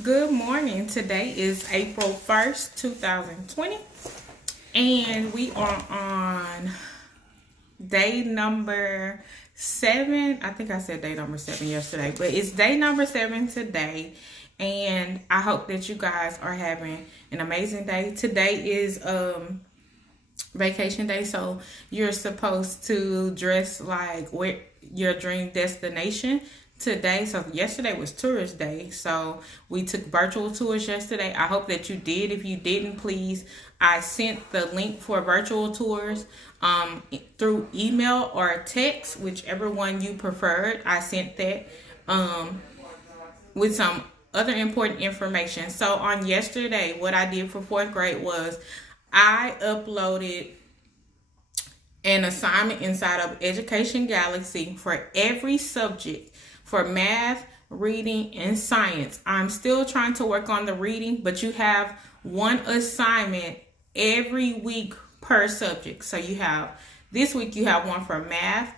Good morning. Today is April 1st, 2020, and we are on day number 7. I think I said day number 7 yesterday, but it's day number 7 today. And I hope that you guys are having an amazing day. Today is vacation day, so you're supposed to dress like where your dream destination today. So yesterday was tourist day, so we took virtual tours yesterday. I hope that you did. If you didn't, please, I sent the link for virtual tours through email or text, whichever one you preferred. I sent that with some other important information. So on yesterday, what I did for 4th grade was I uploaded an assignment inside of Education Galaxy for every subject for math, reading, and science. I'm still trying to work on the reading, but you have one assignment every week per subject. So you have this week you have one for math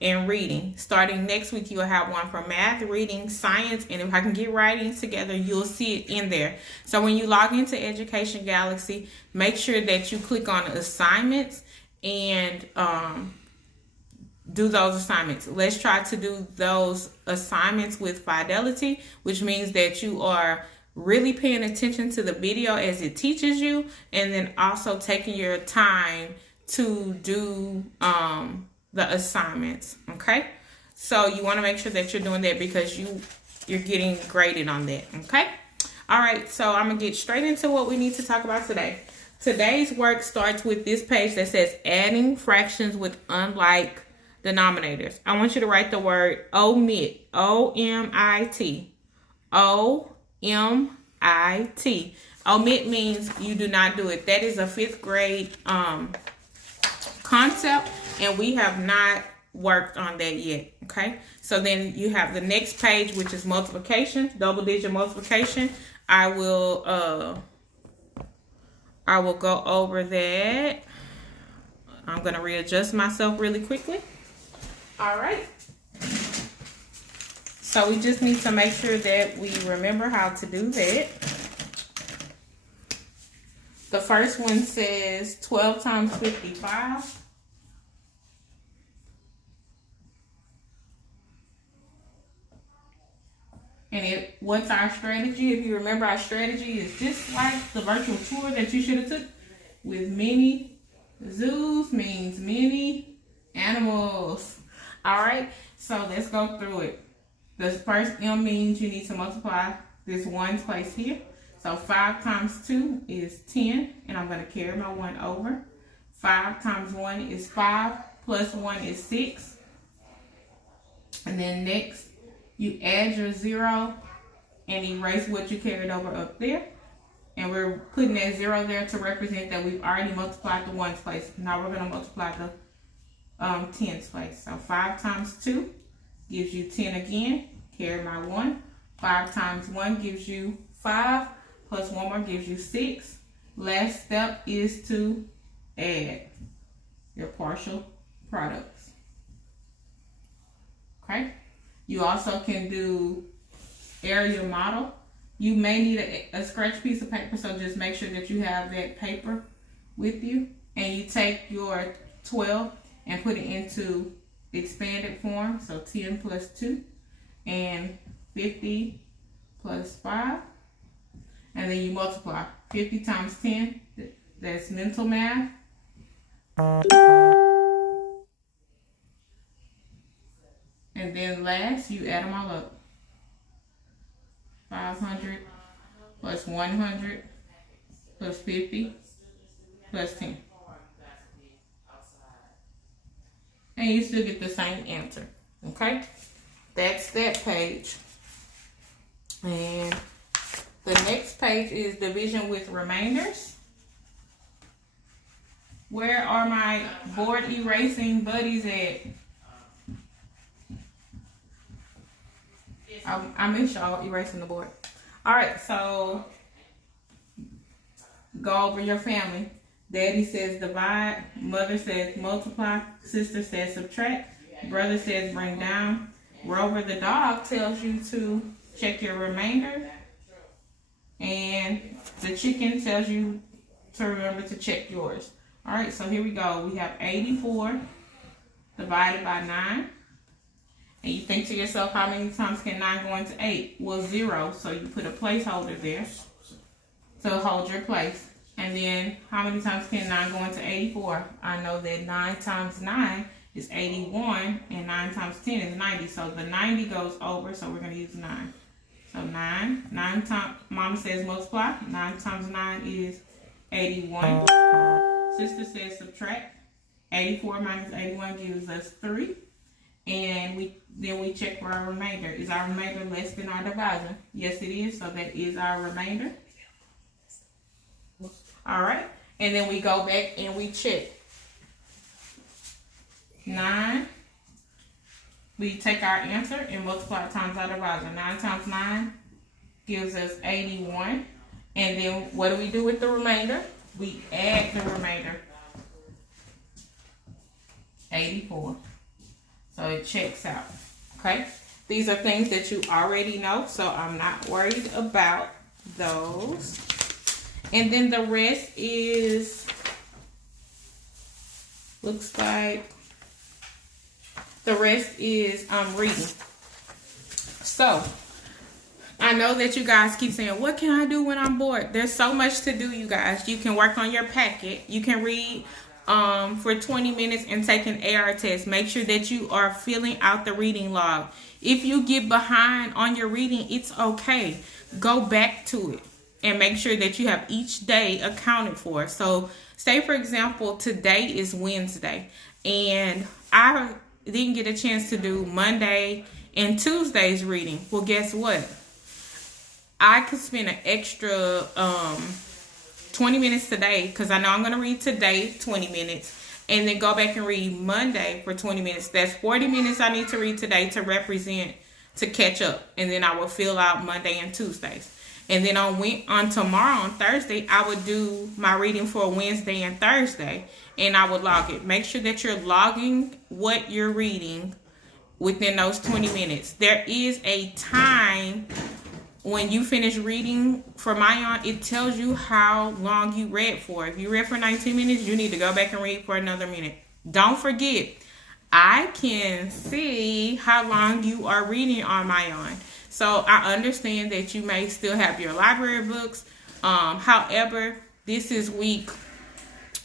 and reading. Starting next week, you'll have one for math, reading, science, and if I can get writing together, you'll see it in there. So when you log into Education Galaxy, make sure that you click on assignments and do those assignments. Let's try to do those assignments with fidelity, which means that you are really paying attention to the video as it teaches you, and then also taking your time to do the assignments. Okay, so you want to make sure that you're doing that because you're getting graded on that. Okay, all right, so I'm gonna get straight into what we need to talk about today. Today's work starts with this page that says adding fractions with unlike denominators. I want you to write the word omit, O-M-I-T, O-M-I-T. Omit means you do not do it. That is a 5th grade concept, and we have not worked on that yet. Okay, so then you have the next page, which is multiplication, double digit multiplication. I will go over that. I'm going to readjust myself really quickly. All right. So we just need to make sure that we remember how to do that. The first one says 12 times 55. And what's our strategy? If you remember, our strategy is just like the virtual tour that you should have took with many zoos means many animals. All right, so let's go through it. The first M means you need to multiply this 1's place here. So 5 times 2 is 10, and I'm going to carry my 1 over. 5 times 1 is 5, plus 1 is 6. And then next, you add your 0 and erase what you carried over up there. And we're putting that 0 there to represent that we've already multiplied the 1's place. Now we're going to multiply the 10's place. So 5 times 2 gives you 10 again. Carry my 1. 5 times 1 gives you 5. Plus 1 more gives you 6. Last step is to add your partial products. Okay. You also can do area model. You may need a scratch piece of paper, so just make sure that you have that paper with you. And you take your 12 and put it into expanded form. So 10 plus 2 and 50 plus 5. And then you multiply 50 times 10. That's mental math. And then last, you add them all up. 500 plus 100 plus 50 plus 10. And you still get the same answer. Okay? That's that page. And the next page is division with remainders. Where are my board erasing buddies at? I miss y'all erasing the board. All right, so go over your family. Daddy says divide, mother says multiply, sister says subtract, brother says bring down. Rover the dog tells you to check your remainder. And the chicken tells you to remember to check yours. All right, so here we go. We have 84 divided by 9. And you think to yourself, how many times can 9 go into 8? Well, 0. So you put a placeholder there to hold your place. And then how many times can 9 go into 84? I know that 9 times 9 is 81, and 9 times 10 is 90. So the 90 goes over, so we're going to use 9. So 9 times, Mama says multiply. 9 times 9 is 81. Sister says subtract. 84 minus 81 gives us 3. And then we check for our remainder. Is our remainder less than our divisor? Yes, it is. So that is our remainder. All right. And then we go back and we check. 9. We take our answer and multiply it times our divisor. 9 times 9 gives us 81. And then what do we do with the remainder? We add the remainder. 84. So it checks out. Okay? These are things that you already know, so I'm not worried about those. And then the rest is, looks like, the rest is reading. So, I know that you guys keep saying, what can I do when I'm bored? There's so much to do, you guys. You can work on your packet. You can read for 20 minutes and take an AR test. Make sure that you are filling out the reading log. If you get behind on your reading, it's okay. Go back to it and make sure that you have each day accounted for. So say, for example, today is Wednesday and I didn't get a chance to do Monday and Tuesday's reading. Well, guess what? I could spend an extra 20 minutes today, because I know I'm going to read today 20 minutes, and then go back and read Monday for 20 minutes. That's 40 minutes I need to read today to represent, to catch up. And then I will fill out Monday and Tuesdays. And then on tomorrow, on Thursday, I would do my reading for Wednesday and Thursday, and I would log it. Make sure that you're logging what you're reading within those 20 minutes. There is a time when you finish reading for Mayan, it tells you how long you read for. If you read for 19 minutes, you need to go back and read for another minute. Don't forget, I can see how long you are reading on Mayan. So I understand that you may still have your library books. However, this is week,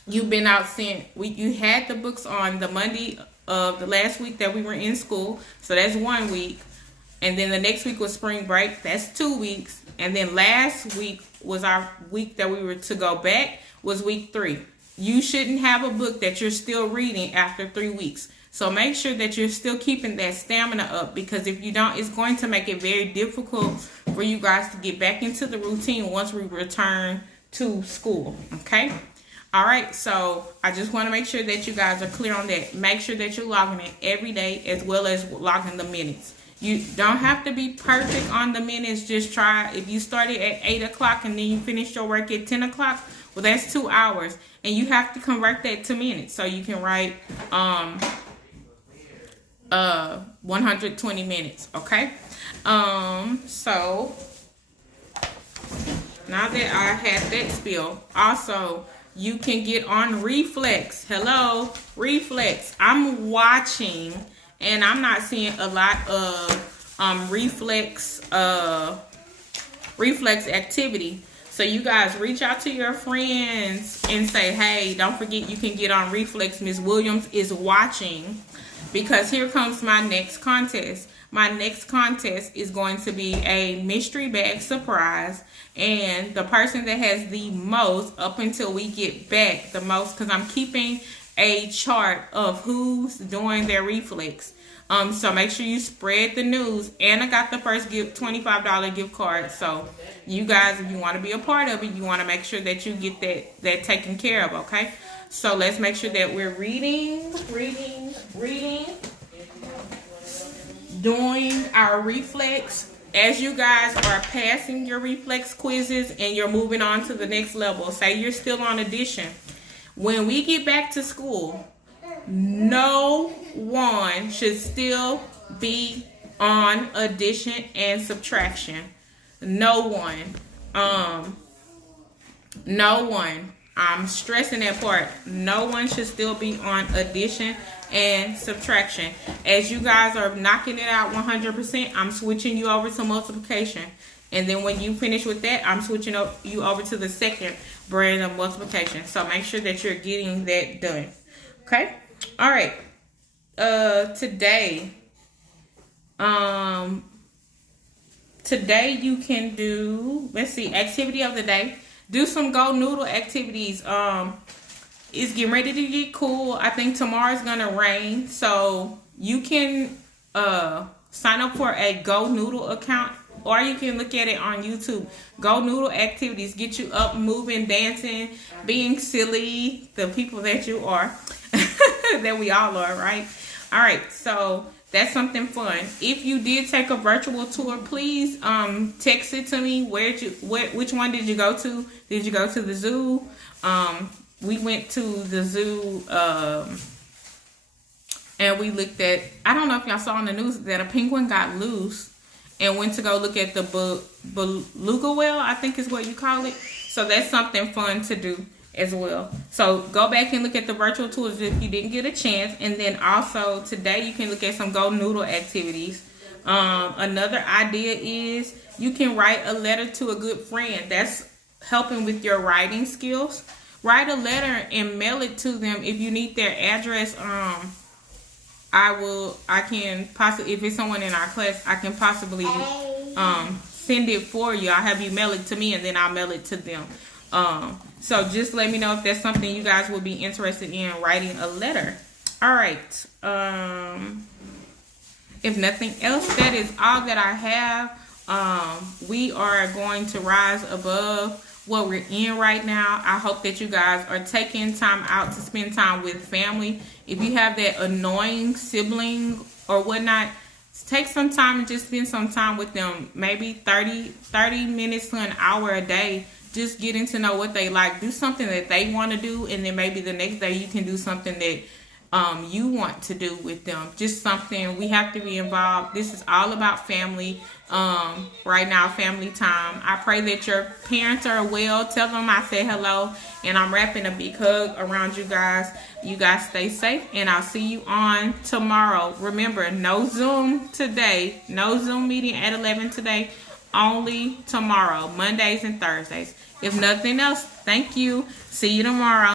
you've been out since you had the books on the Monday of the last week that we were in school. So that's 1 week. And then the next week was spring break. That's 2 weeks. And then last week was our week that we were to go back, was week 3. You shouldn't have a book that you're still reading after 3 weeks. So make sure that you're still keeping that stamina up, because if you don't, it's going to make it very difficult for you guys to get back into the routine once we return to school. Okay? All right, so I just want to make sure that you guys are clear on that. Make sure that you're logging it every day, as well as logging the minutes. You don't have to be perfect on the minutes. Just try. If you started at 8 o'clock and then you finished your work at 10 o'clock, well, that's 2 hours. And you have to convert that to minutes. So you can write 120 minutes, okay? So now that I had that spiel, also, you can get on Reflex. Hello, Reflex. I'm watching, and I'm not seeing a lot of Reflex activity. So you guys reach out to your friends and say, hey, don't forget you can get on Reflex. Miss Williams is watching, because here comes my next contest. My next contest is going to be a mystery bag surprise. And the person that has the most, up until we get back, the most, because I'm keeping a chart of who's doing their Reflex. So make sure you spread the news. And I got the first $25 gift card. So you guys, if you want to be a part of it, you want to make sure that you get that taken care of, okay? So let's make sure that we're reading, doing our Reflex. As you guys are passing your Reflex quizzes and you're moving on to the next level, say you're still on addition. When we get back to school, no one should still be on addition and subtraction. No one. No one, I'm stressing that part, no one should still be on addition and subtraction. As you guys are knocking it out 100%, I'm switching you over to multiplication. And then when you finish with that, I'm switching you over to the second brand of multiplication. So make sure that you're getting that done. Okay? All right. Today you can do, let's see, activity of the day. Do some Go Noodle activities. It's getting ready to get cool. I think tomorrow's gonna rain, so you can sign up for a Go Noodle account, or you can look at it on YouTube. Go Noodle activities get you up, moving, dancing, being silly, the people that you are, that we all are, right? All right, so that's something fun. If you did take a virtual tour, please text it to me. Which one did you go to? Did you go to the zoo? We went to the zoo and we looked at, I don't know if y'all saw on the news that a penguin got loose and went to go look at the beluga whale, I think is what you call it. So that's something fun to do as well. So go back and look at the virtual tours if you didn't get a chance. And then also today you can look at some Go Noodle activities. Another idea is you can write a letter to a good friend. That's helping with your writing skills. Write a letter and mail it to them. If you need their address, I can possibly, if it's someone in our class, I can possibly send it for you. I'll have you mail it to me and then I'll mail it to them. So just let me know if that's something you guys would be interested in, writing a letter. All right. If nothing else, that is all that I have. We are going to rise above what we're in right now. I hope that you guys are taking time out to spend time with family. If you have that annoying sibling or whatnot, take some time and just spend some time with them. Maybe 30 minutes to an hour a day. Just getting to know what they like. Do something that they want to do, and then maybe the next day you can do something that you want to do with them. Just something. We have to be involved. This is all about family. Right now, family time. I pray that your parents are well. Tell them I said hello, and I'm wrapping a big hug around you guys. You guys stay safe, and I'll see you on tomorrow. Remember, no Zoom today. No Zoom meeting at 11 today. Only tomorrow, Mondays and Thursdays. If nothing else, thank you. See you tomorrow.